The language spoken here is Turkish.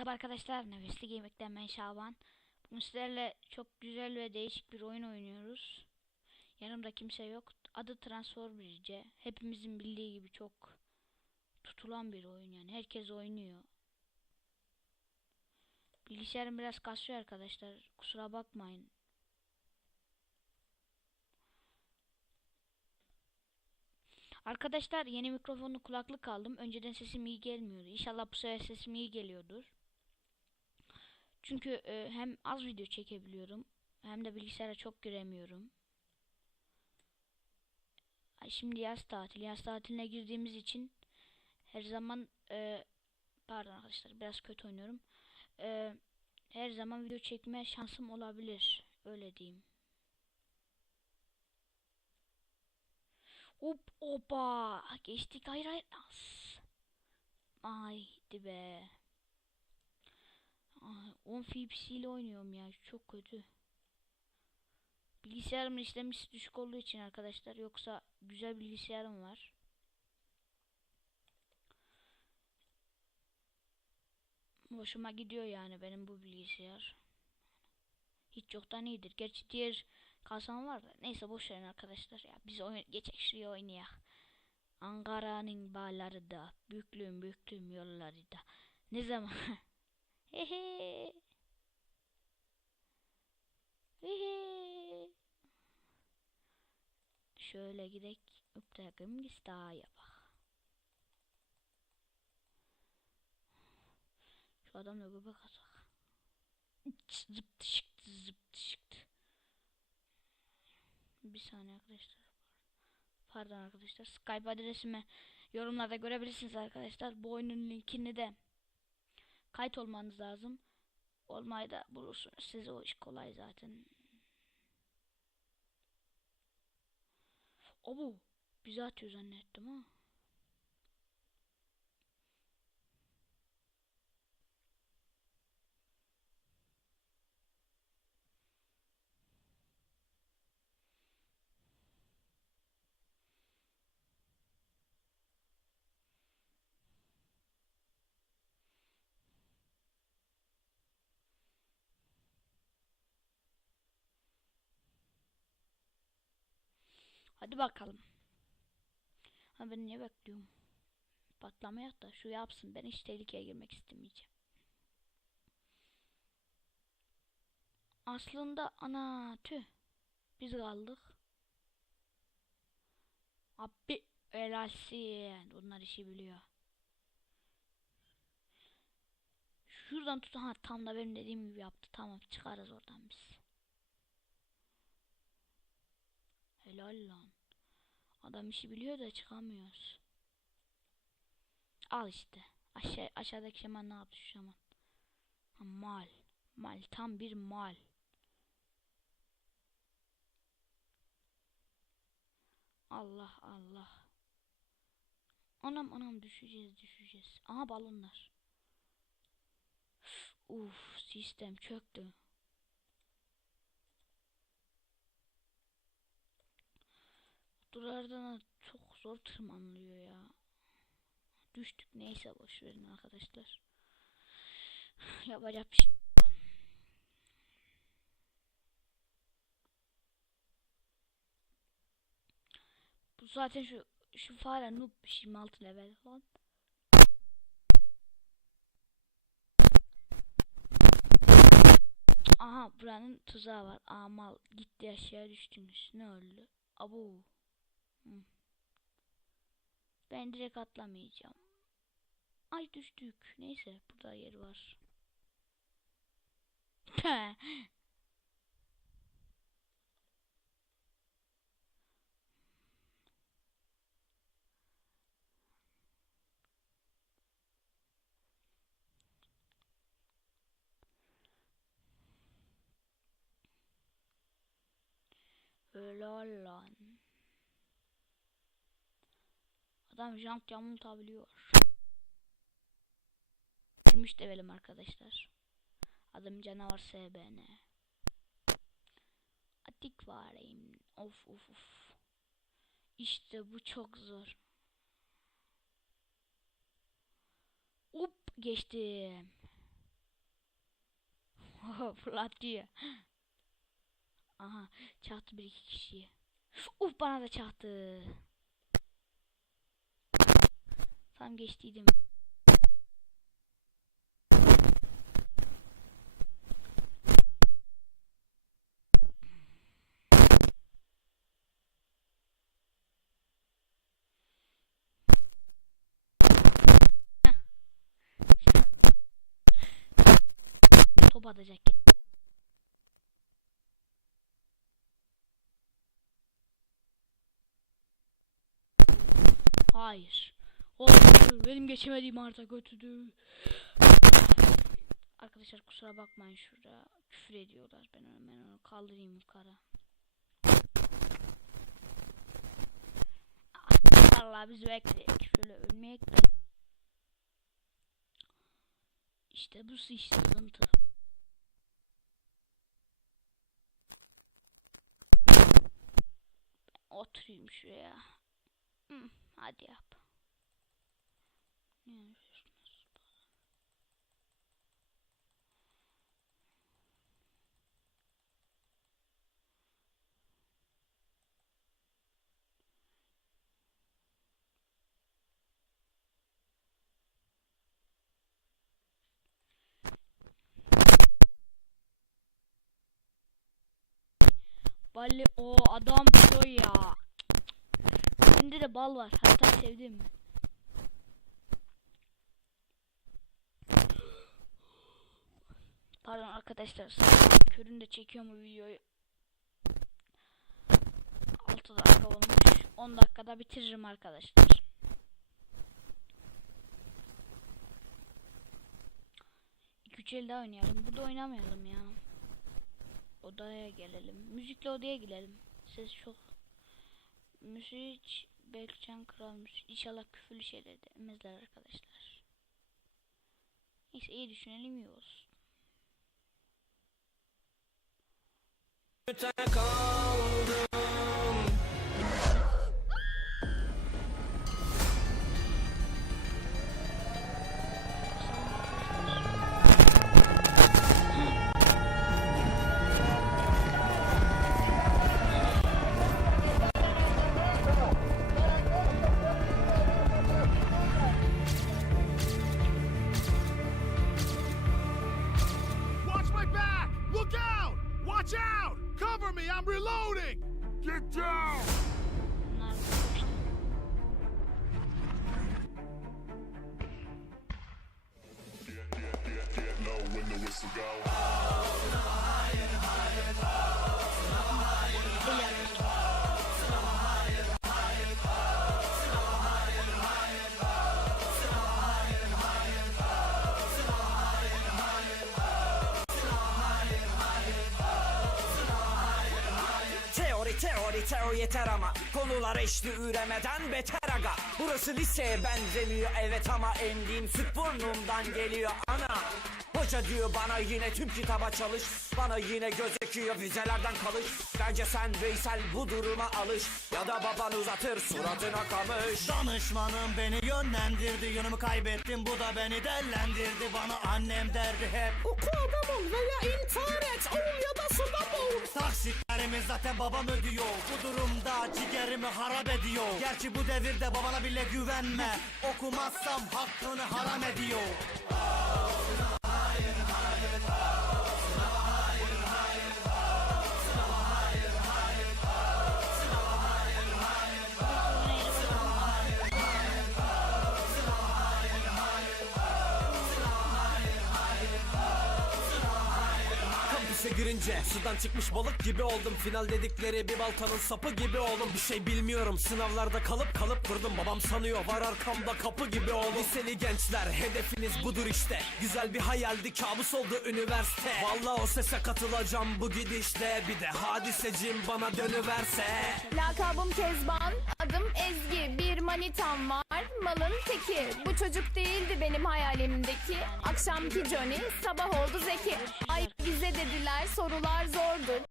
Merhaba arkadaşlar, Nefesli Giymek'ten ben Şaban. Bugün sizlerle çok güzel ve değişik bir oyun oynuyoruz. Yanımda kimse yok. Adı Transformers. Hepimizin bildiği gibi çok tutulan bir oyun yani. Herkes oynuyor. Bilgisayarım biraz kasıyor arkadaşlar. Kusura bakmayın. Arkadaşlar yeni mikrofonlu kulaklık aldım. Önceden sesim iyi gelmiyordu. İnşallah bu sefer sesim iyi geliyordur. Çünkü e, hem az video çekebiliyorum hem de bilgisayara çok giremiyorum. Şimdi yaz tatili. Yaz tatiline girdiğimiz için her zaman e, pardon arkadaşlar biraz kötü oynuyorum. E, her zaman video çekme şansım olabilir. Öyle diyeyim. Hop opa geçtik hayır hayır as. Haydi be. Ay, 10 FPS ile oynuyorum ya çok kötü. Bilgisayarımın işlemcisi düşük olduğu için arkadaşlar yoksa güzel bilgisayarım var. Hoşuma gidiyor yani benim bu bilgisayar. Hiç yoktan iyidir. Gerçi diğer kasam var da. Neyse boş verin arkadaşlar ya. Biz oyun geçek şuraya oynayak. Ankara'nın bağları da, büklüm büklüm yolları da. Ne zaman? Hehe. Hehe. Şöyle gidek. Uptakım daha yapak. Şu adamla göbek atak. Zıp çıktı zıp çıktı. Bir saniye arkadaşlar. Pardon arkadaşlar. Skype adresimi yorumlarda görebilirsiniz arkadaşlar. Bu oyunun linkini de kayıt olmanız lazım. Olmayı da bulursunuz. Size o iş kolay zaten. O bu. Bizi atıyor zannettim ha. Hadi bakalım. Ha ben niye bekliyorum? Patlamaya da şu yapsın. Ben hiç tehlikeye girmek istemeyeceğim. Aslında ana tüh. Biz kaldık. Abi helalsin. Bunlar işi biliyor. Şuradan tut. Ha tam da benim dediğim gibi yaptı. Tamam çıkarız oradan biz. Helal lan. Adam işi biliyor da çıkamıyoruz. Al işte. Aşağı, aşağıdaki şaman ne yaptı şu şaman? Ha, mal. Mal. Tam bir mal. Allah Allah. Anam anam düşeceğiz düşeceğiz. Aha balonlar. Uf sistem çöktü. Duvardan çok zor tırmanılıyor ya. Düştük neyse boş verin arkadaşlar. Yapacak bir şey. Bu zaten şu şu fare noob 26 level falan. Aha buranın tuzağı var. Amal gitti aşağı düştünüz. Ne oldu? Abu. Ben direkt atlamayacağım. Ay düştük. Neyse burada yer var. Öyle lan. Adam jump yamultabiliyor. 23 levelim arkadaşlar. Adım canavar SBN. Atik varayım. Of of of. İşte bu çok zor. Hop geçtim. fırlattı ya. Aha çaktı bir iki kişiyi. Uf bana da çaktı. Tam geçtiydim. Top atacak. Hayır. Hayır. Benim geçemediğim harita götürdü. Arkadaşlar kusura bakmayın şurada küfür ediyorlar. Ben hemen onu kaldırayım yukarı. Allah biz bekleyek. Şöyle ölmeyek de. İşte bu iş sıkıntı. Oturayım şuraya. Hadi yap. Ne yapıyorsunuz? Balli o adam pro ya. Bende de bal var. Hatta sevdim. Pardon arkadaşlar. Köründe çekiyorum bu videoyu. 6 dakika olmuş. 10 dakikada bitiririm arkadaşlar. Üç el daha oynayalım. Burada oynamayalım ya. Odaya gelelim. Müzikli odaya girelim. Ses çok. Müzik Berkcan Kral müzik. İnşallah küfürlü şeyler demezler arkadaşlar. Neyse iyi düşünelim iyi olsun. Watch Teori teori teori yeter ama Konular eşli üremeden beter aga. Burası liseye benzemiyor evet ama Emdiğim süt burnumdan geliyor ana Hoca diyor bana yine tüm kitaba çalış. Bana yine gözüküyor vizelerden kalış. Bence sen Veysel bu duruma alış. Ya da baban uzatır suratına kamış. Danışmanım beni yönlendirdi. Yönümü kaybettim bu da beni dellendirdi. Bana annem derdi hep Oku adam ol veya intihar et. Oğul ya da suda boğul. Taksitlerimi zaten babam ödüyor. Bu durumda ciğerimi harap ediyor. Gerçi bu devirde babana bile güvenme. Okumazsam hakkını haram ediyor. Kampüse girince sudan çıkmış balık gibi oldum Final dedikleri bir baltanın sapı gibi oldum Bir şey bilmiyorum sınavlarda kalıp kalıp kırdım Babam sanıyor var arkamda kapı gibi oldum Liseli gençler hedefiniz budur işte Güzel bir hayaldi kabus oldu üniversite Vallahi o sese katılacağım bu gidişle Bir de hadisecim bana dönüverse Lakabım Kezban, adım Ezgi. Bir manitam var, malın teki. Bu çocuk değildi benim hayalimdeki. Akşamki Johnny, sabah oldu Zeki. Ay bize dediler sorular zordur.